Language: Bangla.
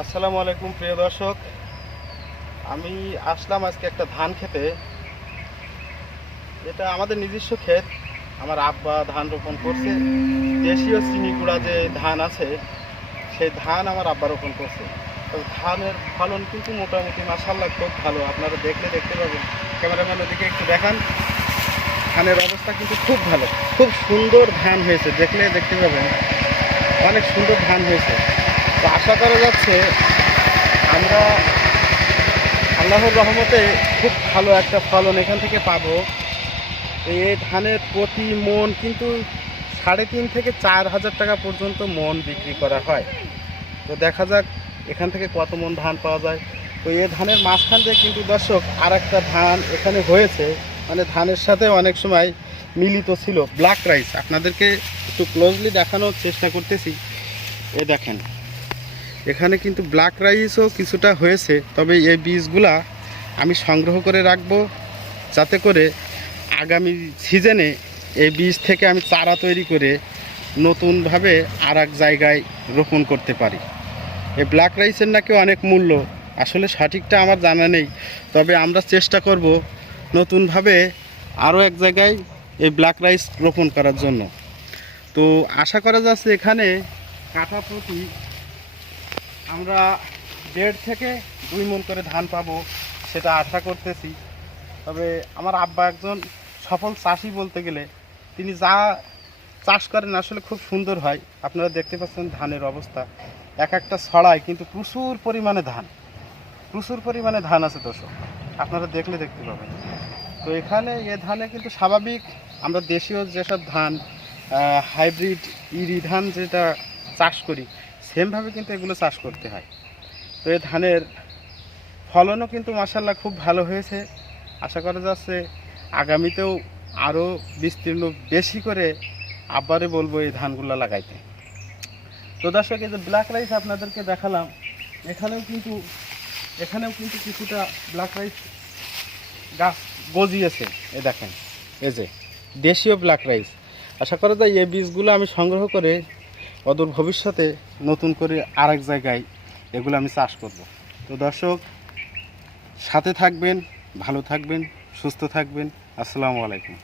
আসসালামু আলাইকুম প্রিয় দর্শক, আমি আসলাম আজকে একটা ধান খেতে। এটা আমাদের নিজস্ব ক্ষেত। আমার আব্বা ধান রোপণ করছে। দেশীয় চিনিগুড়া যে ধান আছে সেই ধান আমার আব্বা রোপণ করছে। তো ধানের ফলন কিন্তু মোটামুটি মাশাআল্লাহ খুব ভালো। আপনারা দেখতে পাবেন। ক্যামেরাম্যান ওদিকে একটু দেখান। ধানের অবস্থা কিন্তু খুব ভালো, খুব সুন্দর ধান হয়েছে। দেখতে পাবেন অনেক সুন্দর ধান হয়েছে। তো আশা করা যাচ্ছে আমরা আল্লাহর রহমতে খুব ভালো একটা ফলন এখান থেকে পাবো। এই ধানের প্রতি মন কিন্তু 3.5 থেকে 4 হাজার টাকা পর্যন্ত মন বিক্রি করা হয়। তো দেখা যাক এখান থেকে কত মন ধান পাওয়া যায়। তো এই ধানের মাঝখান দিয়ে কিন্তু দর্শক আর একটা ধান এখানে হয়েছে, মানে ধানের সাথে অনেক সময় মিলিত ছিল ব্ল্যাক রাইস। আপনাদেরকে একটু ক্লোজলি দেখানোর চেষ্টা করতেছি। এ দেখেন, এখানে কিন্তু ব্ল্যাক রাইসও কিছুটা হয়েছে। তবে এই বীজগুলা আমি সংগ্রহ করে রাখবো, যাতে করে আগামী সিজনে এই বীজ থেকে আমি চারা তৈরি করে নতুনভাবে আর এক জায়গায় রোপণ করতে পারি। এই ব্ল্যাক রাইসের নাকি অনেক মূল্য, আসলে সঠিকটা আমার জানা নেই। তবে আমরা চেষ্টা করব নতুনভাবে আরও এক জায়গায় এই ব্ল্যাক রাইস রোপণ করার জন্য। তো আশা করা যাচ্ছে এখানে কাঠা প্রতি আমরা 1.5 থেকে 2 মণ করে ধান পাবো, সেটা আশা করতেছি। তবে আমার আব্বা একজন সফল চাষি বলতে গেলে। তিনি যা চাষ করেন আসলে খুব সুন্দর হয়। আপনারা দেখতে পাচ্ছেন ধানের অবস্থা, এক একটা ছড়ায় কিন্তু প্রচুর পরিমাণে ধান আছে দর্শক। আপনারা দেখতে পাবেন। তো এখানে এ ধানে কিন্তু স্বাভাবিক আমরা দেশীয় যেসব ধান, হাইব্রিড ইরি ধান যেটা চাষ করি, সেমভাবে কিন্তু এগুলো চাষ করতে হয়। তো এই ধানের ফলনও কিন্তু মাশাআল্লাহ খুব ভালো হয়েছে। আশা করা যাচ্ছে আগামীতেও আরও বিস্তীর্ণ বেশি করে আবারে বলবো এই ধানগুলো লাগাইতে। তো দর্শক, এই যে ব্ল্যাক রাইস আপনাদেরকে দেখালাম, এখানেও কিন্তু কিছুটা ব্ল্যাক রাইস গাছ গজিয়েছে। এ দেখেন, এই যে দেশীয় ব্ল্যাক রাইস। আশা করা যায় এই বীজগুলো আমি সংগ্রহ করে অদূর ভবিষ্যতে নতুন করে আরেক জায়গায় এগুলো আমি চাষ করব। তো দর্শক, সাথে থাকবেন, ভালো থাকবেন, সুস্থ থাকবেন। আসসালামু আলাইকুম।